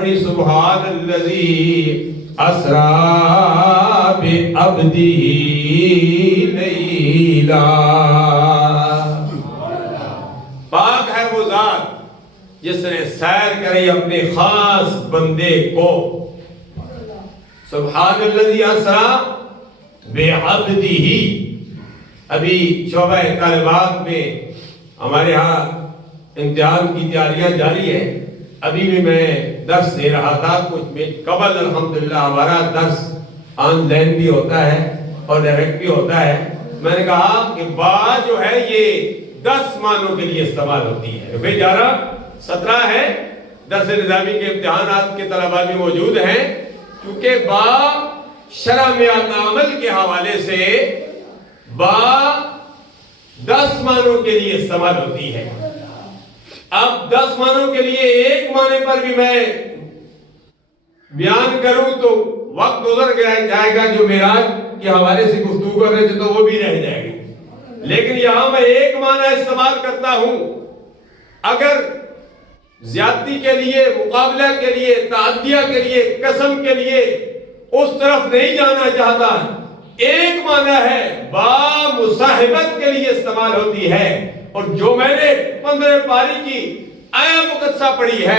پڑھی سبحان الذی اسرا بعبدہ لیلا. پاک ہے وہ ذات جس نے سیر کرے اپنے خاص بندے کو. سبحان الذی اسرا بعبدہ. ابھی شعبہ طالبات میں ہمارے ہاں امتحان کی تیاریاں جاری ہیں. ابھی بھی میں درس دے رہا تھا. کچھ قبل الحمدللہ ہمارا درس آن لائن بھی ہوتا ہے اور ڈائریکٹ بھی ہوتا ہے. میں نے کہا کہ با جو ہے یہ 10 معنوں کے لیے استعمال ہوتی ہے. 11 17 ہے. درس نظامی کے امتحانات کے طلباء بھی موجود ہیں. کیونکہ با شرع میات عمل کے حوالے سے با 10 معنوں کے لیے استعمال ہوتی ہے. اب 10 معنوں کے لیے ایک معنی پر بھی میں بیان کروں تو وقت گزر جائے گا. جو معراج کے حوالے سے گفتگو کر رہے تھے تو وہ بھی رہ جائے گی. لیکن یہاں میں ایک معنی استعمال کرتا ہوں. اگر زیادتی کے لیے، مقابلہ کے لیے، تعدیہ کے لیے، قسم کے لیے اس طرف نہیں جانا چاہتا، ایک معنی ہے با مصاحبت کے لیے استعمال ہوتی ہے. اور جو میں نے 15 پاری کی آیا مقدسہ پڑھی ہے